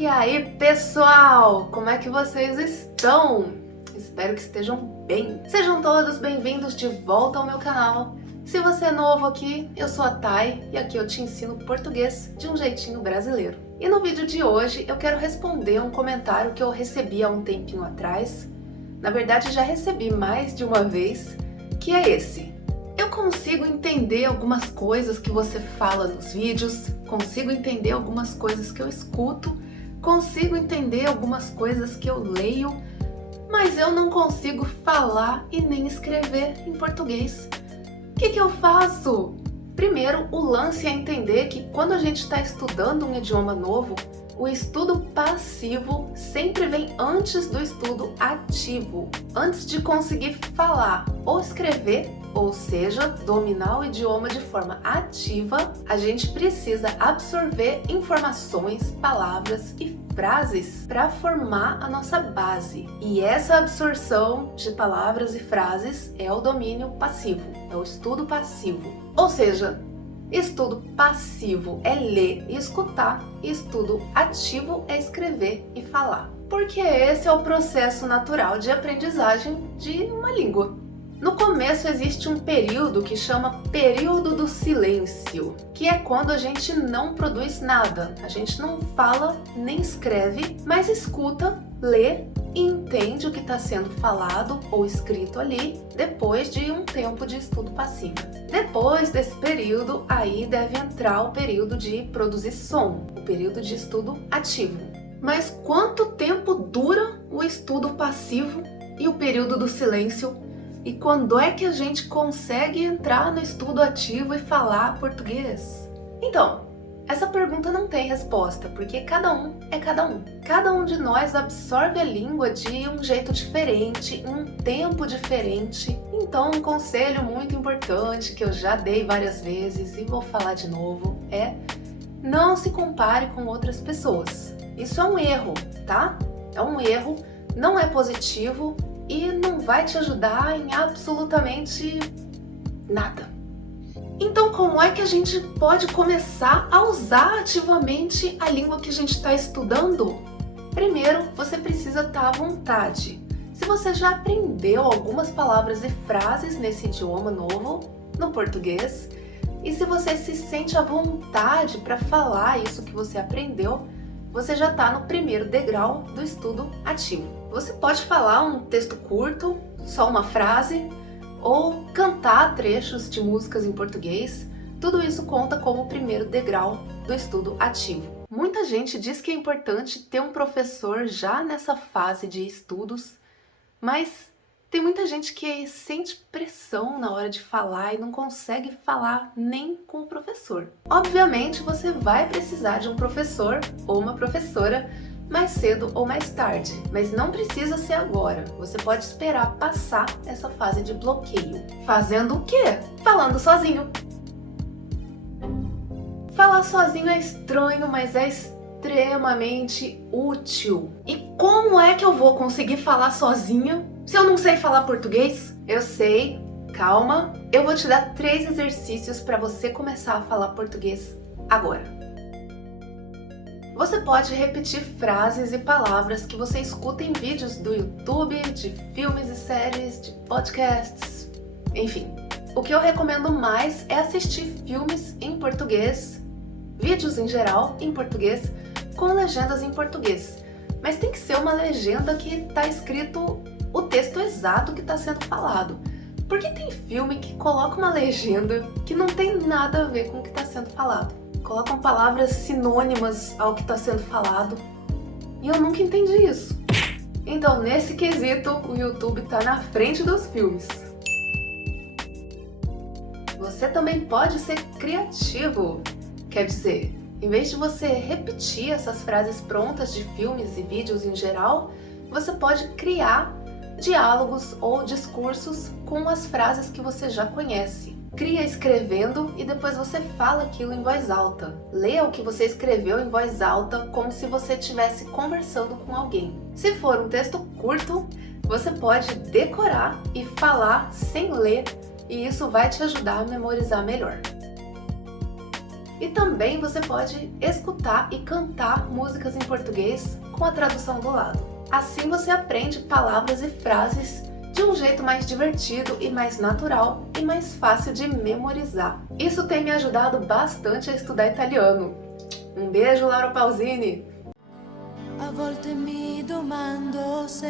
E aí, pessoal, como é que vocês estão? Espero que estejam bem. Sejam todos bem-vindos de volta ao meu canal. Se você é novo aqui, eu sou a Thay e aqui eu te ensino português de um jeitinho brasileiro. E no vídeo de hoje eu quero responder um comentário que eu recebi há um tempinho atrás. Na verdade, já recebi mais de uma vez, que é esse. Eu consigo entender algumas coisas que você fala nos vídeos, consigo entender algumas coisas que eu escuto, consigo entender algumas coisas que eu leio, mas eu não consigo falar e nem escrever em português. O que eu faço? Primeiro, o lance é entender que quando a gente está estudando um idioma novo, o estudo passivo sempre vem antes do estudo ativo. Antes de conseguir falar ou escrever, ou seja, dominar o idioma de forma ativa, a gente precisa absorver informações, palavras e frases para formar a nossa base. E essa absorção de palavras e frases é o domínio passivo, é o estudo passivo. Ou seja, estudo passivo é ler e escutar, e estudo ativo é escrever e falar. Porque esse é o processo natural de aprendizagem de uma língua. No começo existe um período que chama período do silêncio, que é quando a gente não produz nada, a gente não fala nem escreve, mas escuta, lê e entende o que está sendo falado ou escrito ali depois de um tempo de estudo passivo. Depois desse período, aí deve entrar o período de produzir som, o período de estudo ativo. Mas quanto tempo dura o estudo passivo e o período do silêncio? E quando é que a gente consegue entrar no estudo ativo e falar português? Então, essa pergunta não tem resposta, porque cada um é cada um. Cada um de nós absorve a língua de um jeito diferente, em um tempo diferente. Então, um conselho muito importante que eu já dei várias vezes e vou falar de novo é: não se compare com outras pessoas. Isso é um erro, tá? É um erro, não é positivo e não vai te ajudar em absolutamente nada. Então, como é que a gente pode começar a usar ativamente a língua que a gente está estudando? Primeiro, você precisa estar à vontade. Se você já aprendeu algumas palavras e frases nesse idioma novo, no português, e se você se sente à vontade para falar isso que você aprendeu, você já está no primeiro degrau do estudo ativo. Você pode falar um texto curto, só uma frase, ou cantar trechos de músicas em português. Tudo isso conta como o primeiro degrau do estudo ativo. Muita gente diz que é importante ter um professor já nessa fase de estudos, mas tem muita gente que sente pressão na hora de falar e não consegue falar nem com o professor. Obviamente, você vai precisar de um professor ou uma professora mais cedo ou mais tarde, mas não precisa ser agora. Você pode esperar passar essa fase de bloqueio. Fazendo o quê? Falando sozinho. Falar sozinho é estranho, mas é extremamente útil. E como é que eu vou conseguir falar sozinha se eu não sei falar português? Eu sei, calma. Eu vou te dar 3 exercícios para você começar a falar português agora. Você pode repetir frases e palavras que você escuta em vídeos do YouTube, de filmes e séries, de podcasts, enfim. O que eu recomendo mais é assistir filmes em português, vídeos em geral em português, com legendas em português. Mas tem que ser uma legenda que está escrito o texto exato que está sendo falado. Porque tem filme que coloca uma legenda que não tem nada a ver com o que está sendo falado. Colocam palavras sinônimas ao que está sendo falado. E eu nunca entendi isso. Então, nesse quesito, o YouTube está na frente dos filmes. Você também pode ser criativo. Quer dizer, em vez de você repetir essas frases prontas de filmes e vídeos em geral, você pode criar diálogos ou discursos com as frases que você já conhece. Cria escrevendo e depois você fala aquilo em voz alta. Leia o que você escreveu em voz alta como se você estivesse conversando com alguém. Se for um texto curto, você pode decorar e falar sem ler, e isso vai te ajudar a memorizar melhor. E também você pode escutar e cantar músicas em português com a tradução do lado. Assim você aprende palavras e frases de um jeito mais divertido e mais natural e mais fácil de memorizar. Isso tem me ajudado bastante a estudar italiano. Um beijo, Laura Pausini! A volte mi domando se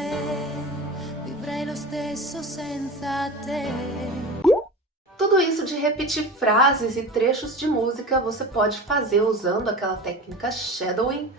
vivrei lo stesso senza te. Tudo isso de repetir frases e trechos de música você pode fazer usando aquela técnica shadowing,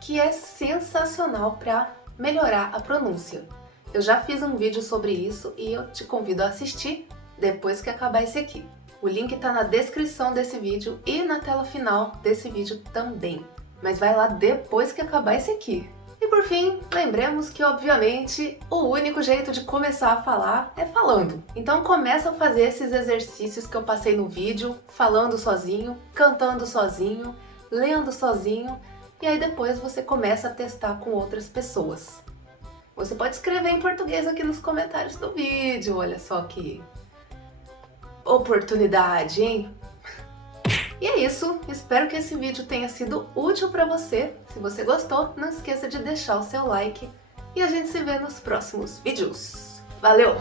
que é sensacional para melhorar a pronúncia. Eu já fiz um vídeo sobre isso e eu te convido a assistir depois que acabar esse aqui. O link está na descrição desse vídeo e na tela final desse vídeo também. Mas vai lá depois que acabar esse aqui. E por fim, lembremos que, obviamente, o único jeito de começar a falar é falando. Então começa a fazer esses exercícios que eu passei no vídeo, falando sozinho, cantando sozinho, lendo sozinho, e aí depois você começa a testar com outras pessoas. Você pode escrever em português aqui nos comentários do vídeo, olha só que oportunidade, hein? E é isso, espero que esse vídeo tenha sido útil para você. Se você gostou, não esqueça de deixar o seu like e a gente se vê nos próximos vídeos. Valeu!